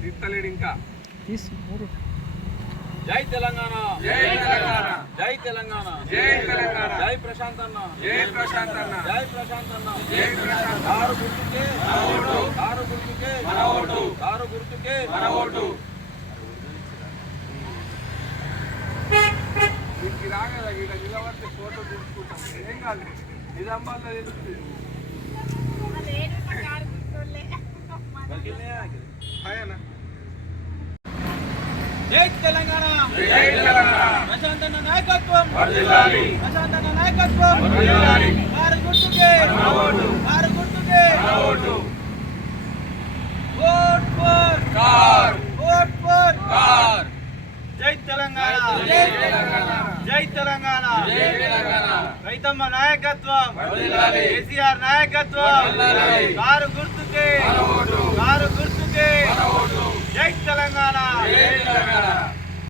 తీస్తలేడు ఇంకా తీసు జై తెలంగాణ. జై తెలంగాణ. జై తెలంగాణ. జై తెలంగాణ. జై ప్రశాంత్ అన్న జై ప్రశాంత్ అన్న జై ప్రశాంత్ అన్న జై ప్రశాంత్ కారు గుర్తుకే. కారు గుర్తుకే. మన ఓటు. కారు గుర్తుకే. మన ఓటు. ఇక్కడ నిలబడితే ఫోటో తీసుకుంటాం ఏం కాదు నిజామాబాద్లో తెలుస్తుంది హాయ్ అన్న జై తెలంగాణ జై తెలంగాణ ప్రశాంత్ అన్న నాయకత్వం వర్ధిల్లాలి. ప్రశాంత్ అన్న నాయకత్వం వర్ధిల్లాలి. కారు గుర్తుకే మన ఓటు. కారు గుర్తుకే మన vote vote for car vote for car జై తెలంగాణ జై తెలంగాణ జై తెలంగాణ జై తెలంగాణ రైతమ్మ నాయకత్వం. కేసీఆర్ నాయకత్వం.